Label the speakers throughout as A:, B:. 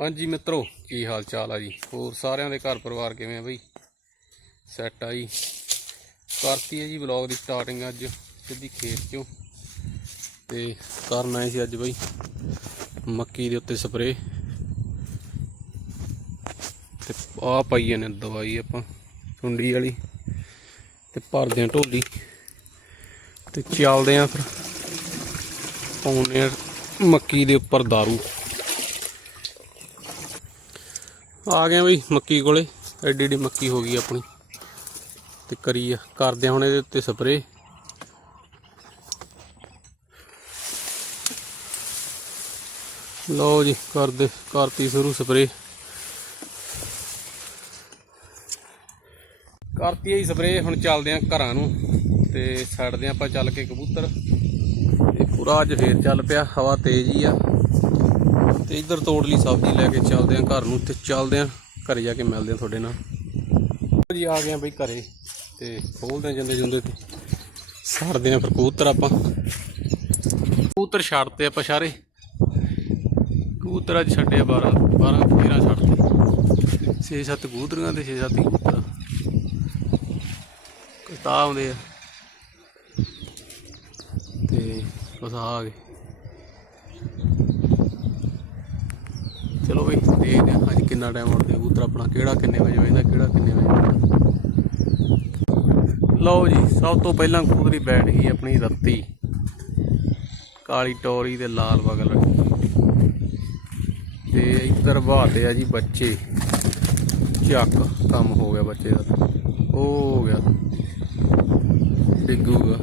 A: ਹਾਂਜੀ ਮਿੱਤਰੋ, ਕੀ ਹਾਲ ਚਾਲ ਆ ਜੀ? ਹੋਰ ਸਾਰਿਆਂ ਦੇ ਘਰ ਪਰਿਵਾਰ ਕਿਵੇਂ ਆ ਬਈ? ਸੈੱਟ ਆ ਜੀ। ਕਰਤੀ ਹੈ ਜੀ ਵਲੌਗ ਦੀ ਸਟਾਰਟਿੰਗ ਅੱਜ, ਸਿੱਧੀ ਖੇਤ ਚੋਂ। ਤੇ ਕਰਨ ਆਏ ਸੀ ਅੱਜ ਬਈ, ਮੱਕੀ ਦੇ ਉੱਤੇ ਸਪਰੇ ਤੇ ਆ ਪਾਈ ਨੇ ਦਵਾਈ ਆਪਾਂ, ਸੁੰਡੀ ਵਾਲੀ। ਤੇ ਭਰਦੇ ਆ ਢੋਲੀ। ਤੇ ਚੱਲਦੇ ਆ ਫਿਰ ਪਾਉਨੇ ਆ ਮੱਕੀ ਦੇ ਉੱਪਰ दारू ਆ ਗਏ ਬਈ ਮੱਕੀ ਕੋਲੇ, ਐਡੀ ਐਡੀ ਮੱਕੀ ਹੋ ਗਈ ਆਪਣੀ। ਤੇ ਕਰੀ ਆ, ਕਰਦੇ ਹੁਣ ਇਹਦੇ ਉੱਤੇ ਸਪਰੇ ਲਓ ਜੀ, ਕਰਦੇ, ਕਰਤੀ ਸ਼ੁਰੂ ਸਪਰੇ ਕਰਤੀ ਆਈ ਸਪਰੇ ਹੁਣ ਚੱਲਦੇ ਆ ਘਰਾਂ ਨੂੰ। ਤੇ ਛੱਡਦੇ ਆ ਆਪਾਂ ਚੱਲ ਕੇ ਕਬੂਤਰ। ਤੇ ਪੂਰਾ ਅੱਜ ਫੇਰ ਚੱਲ ਪਿਆ, ਹਵਾ ਤੇਜ਼ ਹੀ ਆ। ਤੇ ਇੱਧਰ ਤੋੜ ਲਈ ਸਬਜ਼ੀ ਲੈ ਕੇ ਚੱਲਦੇ ਆਂ ਘਰ ਨੂੰ ਤੇ ਚੱਲਦੇ ਆਂ, ਘਰੇ ਜਾ ਕੇ ਮਿਲਦੇ ਆਂ ਤੁਹਾਡੇ ਨਾਲ। ਜੀ ਆ ਗਏ ਆਂ ਬਈ ਘਰੇ ਤੇ ਖੋਲਦੇ ਆਂ ਜਾਂਦੇ ਜੁੰਦੇ ਤੇ। ਛੱਡਦੇ ਆਂ ਫਿਰ ਕਬੂਤਰ ਆਪਾਂ। ਕਬੂਤਰ ਛੱਡਤੇ ਆਪਾਂ ਸਾਰੇ। ਕਬੂਤਰ ਅੱਜ ਛੱਡਿਆ 12 12 13 ਛੱਡਤੇ। 6-7 ਕਬੂਤਰੀਆਂ ਤੇ 6-7 ਹੀ ਕਬੂਤਰ। ਕਤਾ ਆਉਂਦੇ ਆ। ਤੇ ਬਸ ਆ ਗਏ। ਚਲੋ ਬਈ, ਦੇਖਦੇ ਹਾਂ ਅੱਜ ਕਿੰਨਾ ਟਾਈਮ ਉੜਦੇ ਕਬੂਤਰ ਆਪਣਾ ਕਿਹੜਾ ਕਿੰਨੇ ਵਜੇ ਵਜਦਾ, ਕਿਹੜਾ ਕਿੰਨੇ ਵਜੇ ਵਜਦਾ। ਲਓ ਜੀ, ਸਭ ਤੋਂ ਪਹਿਲਾਂ ਕਬੂਤਰੀ ਬੈਠ ਗਈ ਆਪਣੀ ਰੱਤੀ। ਕਾਲੀ ਟੋਰੀ ਤੇ ਲਾਲ ਬਗਲ। ਤੇ ਇੱਧਰ ਬਾਤੇ ਆ ਜੀ ਬੱਚੇ। ਚੱਕ, ਕੰਮ ਹੋ ਗਿਆ ਬੱਚੇ ਦਾ। ਉਹ ਹੋ ਗਿਆ। ਡਿੱਗੂਗਾ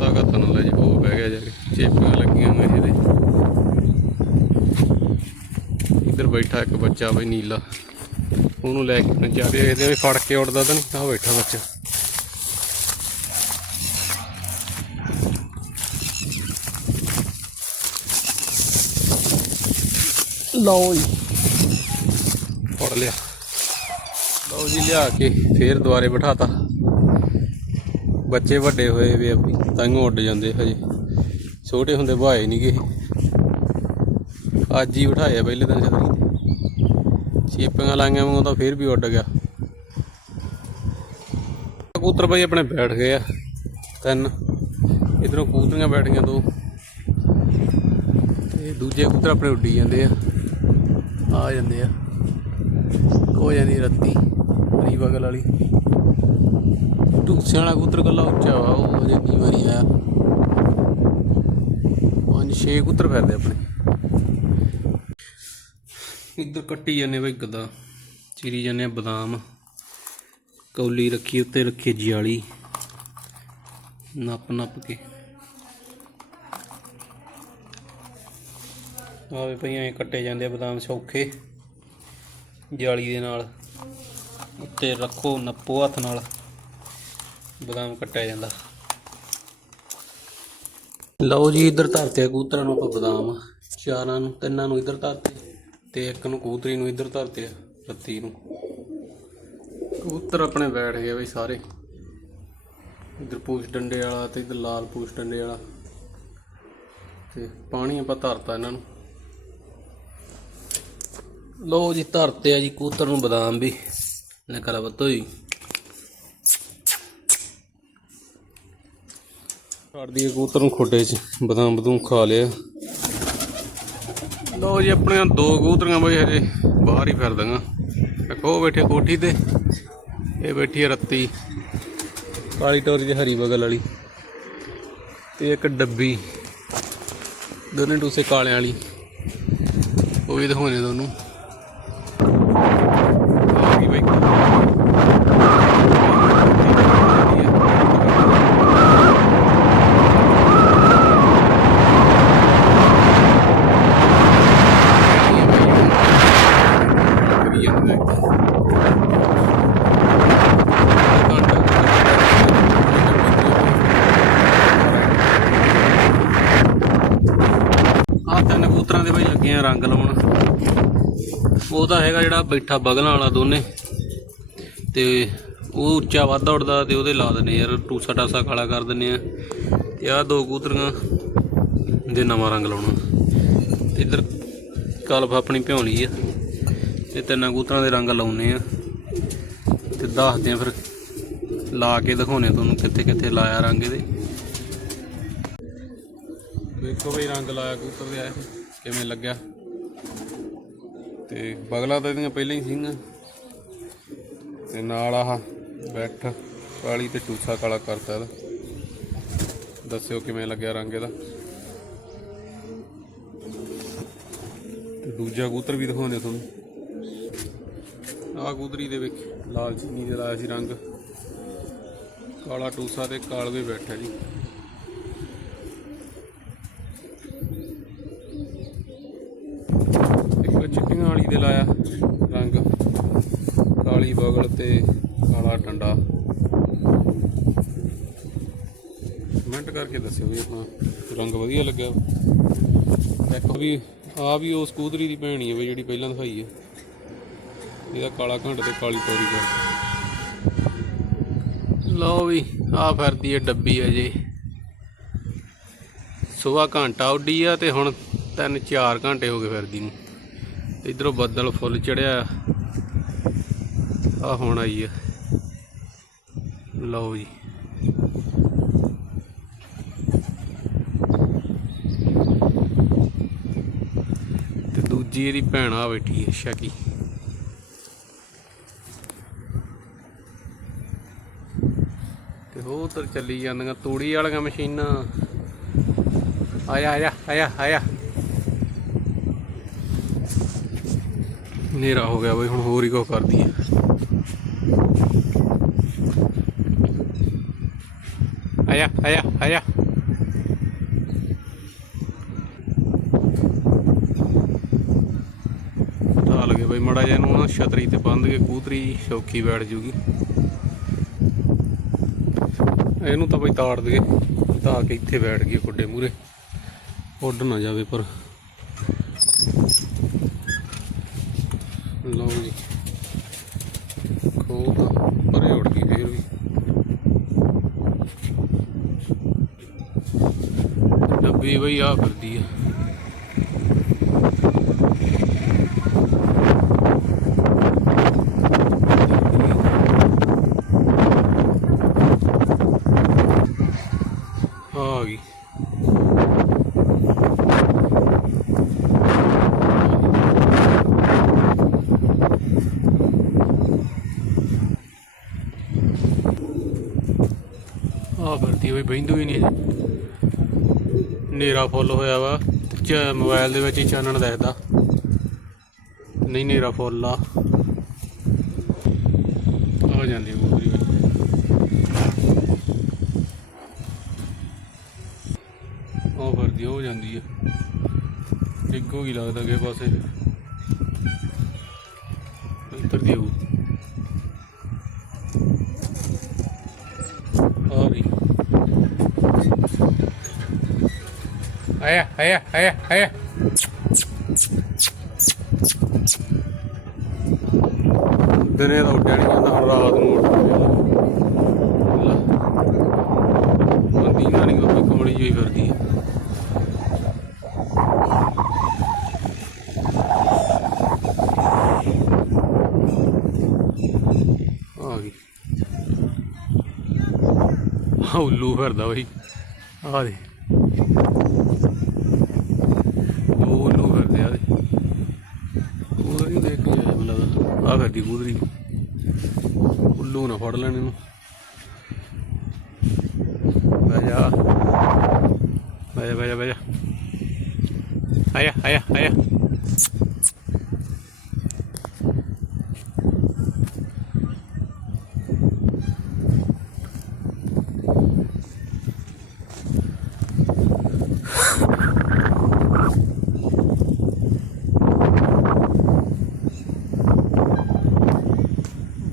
A: ਤਾਕਤ ਨਾਲ ਲੈ ਜੀ ਉਹ ਬਹਿ ਗਿਆ ਜਾ ਕੇ ਚੇਪੀਆਂ ਲੱਗੀਆਂ ਮੈਂ ਇਹਦੇ ਇੱਧਰ ਬੈਠਾ ਇੱਕ ਬੱਚਾ ਬਈ ਨੀਲਾ। ਉਹਨੂੰ ਲੈ ਕੇ ਜਾ ਰਹੇ ਇਹਦੇ ਵੀ ਫੜ ਕੇ ਉੱਡਦਾ ਤਾਂ ਨਹੀਂ ਆ ਬੈਠਾ ਬੱਚਾ। ਲਓ ਜੀ। ਫੜ ਲਿਆ। ਲਓ ਜੀ ਲਿਆ ਕੇ ਫੇਰ ਦੁਬਾਰੇ ਬਿਠਾਤਾ। ਬੱਚੇ ਵੱਡੇ ਹੋਏ ਵੀ ਤਾਂਹੀਓ ਉੱਡ ਜਾਂਦੇ ਹਜੇ। ਛੋਟੇ ਹੁੰਦੇ ਭਾਏ ਨਹੀਂ ਗਏ ਅੱਜ ਹੀ ਬਿਠਾਇਆ ਪਹਿਲੇ ਦਿਨ ਛਤਰੀ ਤੇ ਲਾਈਆਂ ਵਾਂਗੂ ਤਾਂ ਫੇਰ ਵੀ ਉੱਡ ਗਿਆ। ਕਬੂਤਰ ਭਾਈ ਆਪਣੇ ਬੈਠ ਗਏ ਆ, ਤਿੰਨ। ਇਧਰੋਂ ਕਬੂਤਰੀਆਂ ਬੈਠ ਗਈਆਂ ਦੋ। ਤੇ ਦੂਜੇ ਕਬੂਤਰ ਆਪਣੇ ਉੱਡੀ ਜਾਂਦੇ ਆ ਆ ਜਾਂਦੇ ਆ। ਹੋ ਜਾਂਦੀ ਰੱਤੀ, ਹਰੀ ਬਗਲ ਵਾਲੀ। ਟੂਸਿਆਂ ਵਾਲਾ ਕਬੂਤਰ ਕੱਲਾ ਉੱਚਾ ਵਾ, ਉਹ ਹਜੇ ਨਹੀਂ ਵਾਰੀ ਆਇਆ। ਪੰਜ ਛੇ ਕਬੂਤਰ ਫਿਰਦੇ ਆਪਣੇ। ਇੱਧਰ ਕੱਟੀ ਜਾਂਦੇ ਬਈ ਗਦਾ। ਚੀਰੀ ਜਾਂਦੇ ਆ ਬਦਾਮ। ਕੌਲੀ ਰੱਖੀ, ਉੱਤੇ ਰੱਖੀ ਜਿਆਲੀ ਨੱਪ ਨੱਪ ਕੇ। ਆਵੇ ਪਈਆਂ ਐਂ ਕੱਟੇ ਜਾਂਦੇ ਆ ਬਦਾਮ ਸੌਖੇ। ਜਾਲੀ ਦੇ ਨਾਲ। ਉੱਤੇ ਰੱਖੋ, ਨੱਪੋ ਹੱਥ ਨਾਲ। ਬਦਾਮ ਕੱਟਿਆ ਜਾਂਦਾ। ਲਓ ਜੀ, ਇੱਧਰ ਧਰਤੇ ਆ ਕਬੂਤਰਾਂ ਨੂੰ ਆਪਾਂ ਬਦਾਮ। ਚਾਰਾਂ ਨੂੰ, ਤਿੰਨਾਂ ਨੂੰ ਇੱਧਰ ਧਰਤੇ। ਤੇ ਇੱਕ ਨੂੰ ਕਬੂਤਰੀ ਨੂੰ ਇੱਧਰ ਧਰਤੇ ਆ ਰੱਤੀ ਨੂੰ। ਕਬੂਤਰ ਆਪਣੇ ਬੈਠ ਗਏ ਬਈ ਸਾਰੇ। ਇੱਧਰ ਪੂਛ ਡੰਡੇ ਵਾਲਾ ਤੇ ਇੱਧਰ ਲਾਲ ਪੂਛ ਡੰਡੇ ਵਾਲਾ। ਤੇ ਪਾਣੀ ਆਪਾਂ ਧਰਤਾ ਇਹਨਾਂ ਨੂੰ। ਲੋ ਜੀ, ਧਰਤੇ ਆ ਜੀ ਕਬੂਤਰ ਨੂੰ ਬਦਾਮ ਵੀ। ਨਕਰਾ ਬੱਤੋ ਜੀ ਛੱਡਦੀ ਕਬੂਤਰ ਨੂੰ ਖੋਡੇ 'ਚ। ਬਦਾਮ ਬਦੂਮ ਖਾ ਲਿਆ ਲਓ ਜੀ ਆਪਣੀਆਂ ਦੋ ਕਬੂਤਰੀਆਂ ਬਈ ਹਜੇ ਬਾਹਰ ਹੀ ਫਿਰਦੀਆਂ। ਇੱਕ ਉਹ ਬੈਠੇ ਕੋਠੀ ਤੇ, ਇਹ ਬੈਠੀ ਹੈ ਰੱਤੀ। ਕਾਲੀ ਟੋਰੀ ਤੇ ਹਰੀ ਬਗਲ ਵਾਲੀ। ਤੇ ਇੱਕ ਡੱਬੀ, ਦੋਨੇ ਟੂਸੇ ਕਾਲਿਆਂ ਵਾਲੀ। ਉਹ ਵੀ ਦਿਖਾਉਣੇ ਤੁਹਾਨੂੰ ਆ ਗਈ ਬਈ ਆ ਤਿੰਨ ਕਬੂਤਰਾਂ ਦੇ ਬਈ ਲੱਗੇ ਆ ਰੰਗ ਲਾਉਣ। ਉਹ ਤਾਂ ਹੈਗਾ ਜਿਹੜਾ ਬੈਠਾ ਬਗਲਾਂ ਵਾਲਾ ਦੋਨੇ। ਤੇ ਉਹ ਉੱਚਾ ਵੱਧ ਉੱਡਦਾ ਤੇ ਉਹਦੇ ਲਾ ਦਿੰਦੇ ਯਾਰ, ਟੂਸਾ ਟਾਸਾ ਕਾਲਾ ਕਰ ਦਿੰਦੇ ਆ। ਤੇ ਆ ਦੋ ਕਬੂਤਰੀਆਂ ਦੇ ਨਵਾਂ ਰੰਗ ਲਾਉਣਾ। ਤੇ ਇੱਧਰ ਕਲਫ ਆਪਣੀ ਭਿਉਂ ਆ। ਇਹ ਤਿੰਨਾਂ ਕਬੂਤਰਾਂ ਦੇ ਰੰਗ ਲਾਉਨੇ ਆ। ਤੇ ਦੱਸਦੇ ਆ ਫਿਰ ਲਾ ਕੇ ਦਿਖਾਉਨੇ ਤੁਹਾਨੂੰ ਕਿੱਥੇ ਕਿੱਥੇ ਲਾਇਆ ਰੰਗ ਇਹਦੇ। ਵੇਖੋ ਵੀ ਰੰਗ ਲਾਇਆ ਕਬੂਤਰ ਦੇ ਆਏ ਕਿਵੇਂ ਲੱਗਿਆ। ਤੇ ਬਗਲਾ ਤਾਂ ਇਹਦੀਆਂ ਪਹਿਲਾਂ ਹੀ ਸੀਗੀਆਂ। ਤੇ ਨਾਲ ਆਹ ਬੈਠ ਕਾਲੀ ਤੇ ਟੂਸਾ ਕਾਲਾ ਕਰਤਾ ਇਹਦਾ। ਦੱਸਿਓ ਕਿਵੇਂ ਲੱਗਿਆ ਰੰਗ ਇਹਦਾ। ਤੇ ਦੂਜਾ ਕਬੂਤਰ ਵੀ ਦਿਖਾਉਂਦੇ ਤੁਹਾਨੂੰ। ਆਹ ਕਬੂਤਰੀ ਦੇ ਵਿੱਚ ਲਾਲ ਚੀਨੀ ਦੇ ਲਾਇਆ ਸੀ ਰੰਗ। ਕਾਲਾ ਟੂਸਾ ਤੇ ਕਾਲਵੇ ਬੈਠਾ ਜੀ। ਇੱਕ ਚਿੱਟੀਆਂ ਵਾਲੀ ਦੇ ਲਾਇਆ ਰੰਗ। ਕਾਲੀ ਬਗਲ ਤੇ ਕਾਲਾ ਡੰਡਾ ਕਮੈਂਟ ਕਰਕੇ ਦੱਸਿਓ ਵੀ ਆਪਣਾ ਰੰਗ ਵਧੀਆ ਲੱਗਿਆ। ਇੱਕ ਵੀ ਆ ਵੀ ਉਸ ਸਕੂਤਰੀ ਦੀ ਭੈਣੀ ਹੈ ਵੀ ਜਿਹੜੀ ਪਹਿਲਾਂ ਦਿਖਾਈ ਹੈ ਇਹਦਾ ਕਾਲਾ ਘੰਟ ਤੇ ਕਾਲੀ ਤੋਰੀ ਕਰ ਲਓ ਵੀ ਆ ਫਿਰਦੀ ਹੈ ਡੱਬੀ ਅਜੇ ਸਵੇਰ ਘੰਟਾ ਉੱਡੀ ਆ ਤੇ ਹੁਣ 3-4 ਘੰਟੇ ਹੋ ਗਏ ਫਿਰਦੀ ਨੂੰ। ਇਧਰੋਂ ਬੱਦਲ ਫੁੱਲ ਚੜਿਆ। ਆ ਹੁਣ ਆਈ ਆ। ਲਓ ਜੀ। ਤੇ ਦੂਜੀ ਇਹਦੀ ਭੈਣ ਆ ਬੈਠੀ ਹੈ ਸ਼ਕੀ। ਤੇ ਚੱਲੀ ਜਾਂਦੀਆਂ, ਤੂੜੀ ਵਾਲੀਆਂ ਮਸ਼ੀਨਾਂ। ਆਇਆ ਆਇਆ ਆਇਆ ਆਇਆ। ਹਨੇਰਾ ਹੋ ਗਿਆ ਬਈ, ਹੁਣ ਹੋਰ ਹੀ ਕੁਛ ਕਰਦੀ ਹੈ ਆਇਆ ਆਇਆ ਆਇਆ। ਤਾਂ ਲਗੇ ਬਈ, ਮੜਾ ਜਿਹਾ ਨੂੰ ਛਤਰੀ ਤੇ ਬੰਦ ਕੇ ਕੂਤਰੀ, ਸੌਖੀ ਬੈਠ ਜੂਗੀ। ਇਹਨੂੰ ਤਾਂ ਬਈ ਤਾੜ ਦਈਏ। ਤਾਂ ਕੇ ਇੱਥੇ ਬੈਠ ਗਈ ਖੁੱਡੇ ਮੂਰੇ ਉੱਡ ਨਾ ਜਾਵੇ ਪਰ। ਲਓ ਜੀ। ਖੋ ਤਾਂ ਪਰੇ ਉੱਡ ਗਈ ਫੇਰ ਵੀ। ਡੱਬੀ ਬਈ ਆ ਫਿਰਦੀ ਆ ਗਈ ਆ ਵਰਤੀ ਹੋਈ ਬੈਂਦੂ ਹੀ ਨਹੀਂ। ਨੇਰਾ ਫੁੱਲ ਹੋਇਆ ਵਾ। ਚ ਮੋਬਾਈਲ ਦੇ ਵਿੱਚ ਹੀ ਚਾਨਣ ਦਿਖਦਾ। ਨਹੀਂ ਨੇਰਾ ਫੁੱਲ ਆ। ਆ ਜਾਂਦੀ ਪੂਰੀ ਉਹ ਵਰਦੀ ਹੋ ਜਾਂਦੀ ਹੈ ਡਿੱਗੋ ਕੀ ਲੱਗਦਾ ਕਿਸੇ ਪਾਸੇ। ਆਇਆ ਆਇਆ ਆਇਆ ਆਇਆ ਦਿਨੇ ਤਾਂ ਉੱਡਿਆ ਨਹੀਂ ਜਾਂਦਾ, ਹੁਣ ਰਾਤ ਨੂੰ ਉੱਡਦਾ ਬੰਦੀ ਨਾ ਨਹੀਂ ਕੋਈ ਕਮਲੀ ਜਿਹੀ ਫਿਰਦੀ। ਹੈ ਆ ਗਈ ਆ ਉੱਲੂ ਫਿਰਦਾ ਬਈ। ਆ ਦੇ ਉੱਲੂ ਫਿਰਦੇ ਆ ਦੇ ਕੂਦਰੀ ਦੇਖ ਕੇ ਆਇਆ ਮੈਨੂੰ ਲੱਗਦਾ ਆ ਫਿਰਦੀ ਕੂਦਰੀ ਉੱਲੂ ਨਾ ਫੜ ਲੈਣ ਇਹਨੂੰ। ਬਹਿ ਜਾ। ਬਹਿ ਜਾ ਬਹਿ ਜਾ ਬਹਿ ਜਾ। ਆਇਆ ਆਇਆ ਆਇਆ।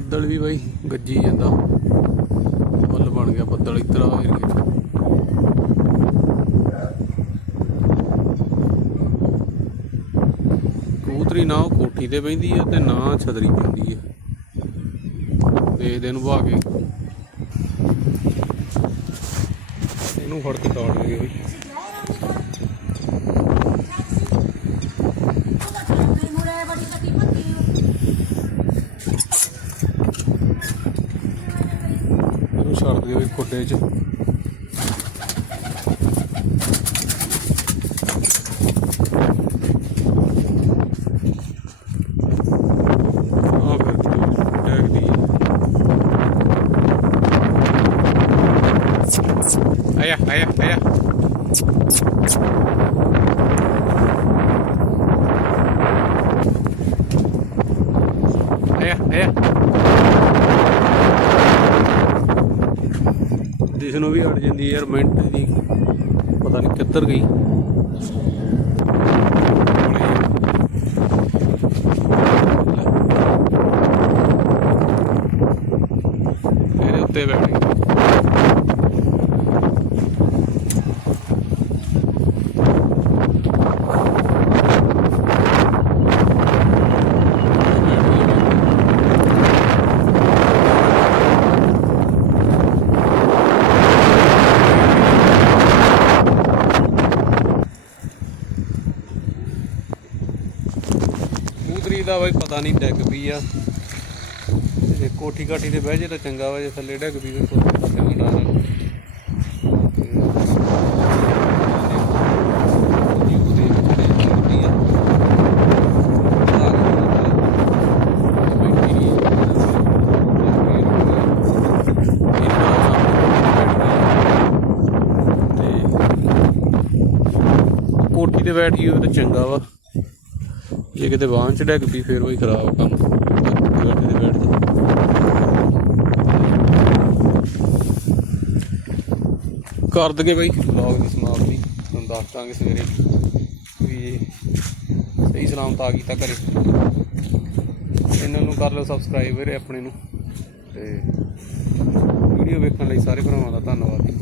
A: ਬੱਦਲ ਵੀ ਬਾਈ, ਗੱਜੀ ਜਾਂਦਾ। ਬੱਲ ਬਣ ਗਿਆ ਬੱਦਲ ਇੱਧਰ ਆ ਏਰੀਏ ਕਬੂਤਰੀ ਨਾ ਉਹ ਕੋਠੀ ਤੇ ਬੈਂਦੀ ਆ ਤੇ ਨਾ ਛਤਰੀ ਪੈਂਦੀ ਆ। ਦੇਖਦੇ ਨੂੰ ਭਾ ਕੇ। ਇਹਨੂੰ ਫੜ ਕੇ ਤਾੜ ਲਗੇ ਬਈ। ਖੁੱਡੇ 'ਚ ਆ ਫਿਰ ਡੈਗਦੀ ਆਇਆ ਆਇਆ ਆਇਆ ਆਇਆ ਆਇਆ ਦਿਸ ਨੂੰ ਵੀ ਅੜ ਜਾਂਦੀ ਹੈ ਯਾਰ ਮਿੰਟ ਦੀ ਪਤਾ ਨਹੀਂ ਕਿੱਧਰ ਗਈ ਇਹਦੇ ਉੱਤੇ ਬੈਠ ਗਈ ਕਬੂਤਰੀ ਦਾ ਪਤਾ ਨਹੀਂ ਡਿੱਗ ਪਈ ਆ। ਤੇ ਕੋਠੀ ਕਾਠੀ ਤੇ ਬਹਿ ਜੇ ਤਾਂ ਚੰਗਾ ਵਾ, ਜੇ ਥੱਲੇ ਡਿੱਗ ਪਈ ਫਿਰ ਕੋਈ ਪਤਾ ਨਹੀਂ ਕੋਠੀ ਤੇ ਬੈਠ ਗਈ ਤਾਂ ਚੰਗਾ ਵਾ। ਕਿਤੇ ਵਾਹਨ ਚ ਡਿੱਗ ਪਈ, ਫੇਰ ਉਹੀ ਖਰਾਬ ਕੰਮ। ਗੱਡੀ ਤੇ ਬੈਠ ਜਾ ਕਰ ਦਗੇ ਬਈ। ਵਲੌਗ ਦੀ ਸਮਾਪਤੀ। ਤੁਹਾਨੂੰ ਦੱਸ ਦਾਂਗੇ ਸਵੇਰੇ ਵੀ ਸਹੀ ਸਲਾਮਤ ਆ ਗਈ ਤਾਂ ਘਰੇ। ਚੈਨਲ ਨੂੰ ਕਰ ਲਓ ਸਬਸਕ੍ਰਾਈਬ ਵੀਰੇ ਆਪਣੇ ਨੂੰ। ਤੇ ਵੀਡੀਓ ਵੇਖਣ ਲਈ ਸਾਰੇ ਭਰਾਵਾਂ ਦਾ ਧੰਨਵਾਦ। ਜੀ